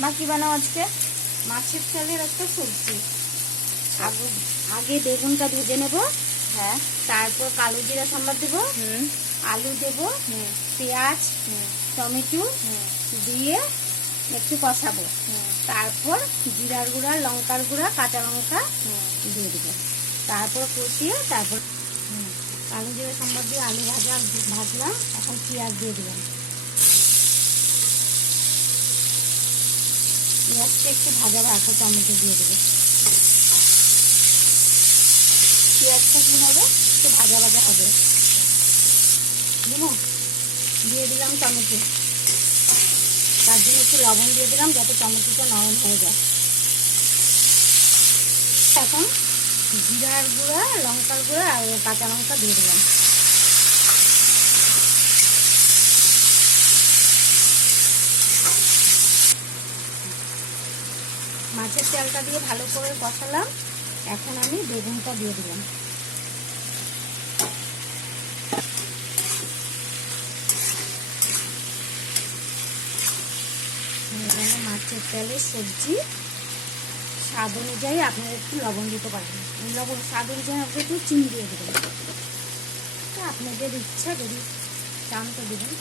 মা কি বানাও আজকে? মাছের তেলের একটা সবজি। আগে বেগুনটা ভেজে নেব, হ্যাঁ। তারপর কালো জিরা সম্বাদ দেবো, আলু দেবো, পেঁয়াজ, টমেটো দিয়ে একটু কষাবো, তারপর জিরার গুঁড়া, লঙ্কার গুঁড়া, কাঁচা লঙ্কা দিয়ে দেবো, তারপর কষিয়ে তারপর কালো জিরা সম্বাদ দিয়ে আলু ভাজলাম। এখন পেঁয়াজ দিয়ে দিলাম। পেঁয়াজটা একটু ভাজা রাখো, টমেটো দিয়ে দেবো। পেঁয়াজটা কি হবে, একটু ভাজা ভাজা হবে। দিয়ে দিলাম টমেটো, তার জন্য একটু লবণ দিয়ে দিলাম যাতে টমেটোটা নরম হয়ে যায়। এখন জিরার গুঁড়া, লঙ্কার গুঁড়া আর কাঁচা লঙ্কা দিয়ে দিলাম। মাছের তেলটা দিয়ে ভালো করে কষালাম। এখন আমি বেগুনটা দিয়ে দিলাম। মাছের তেলের সবজি, স্বাদ অনুযায়ী আপনারা একটু লবণ দিতে পারেন। লবণ স্বাদ অনুযায়ী আপনি একটু চিনি দিয়ে দেবেন, আপনাদের ইচ্ছা, যদি চান তো দেবেন।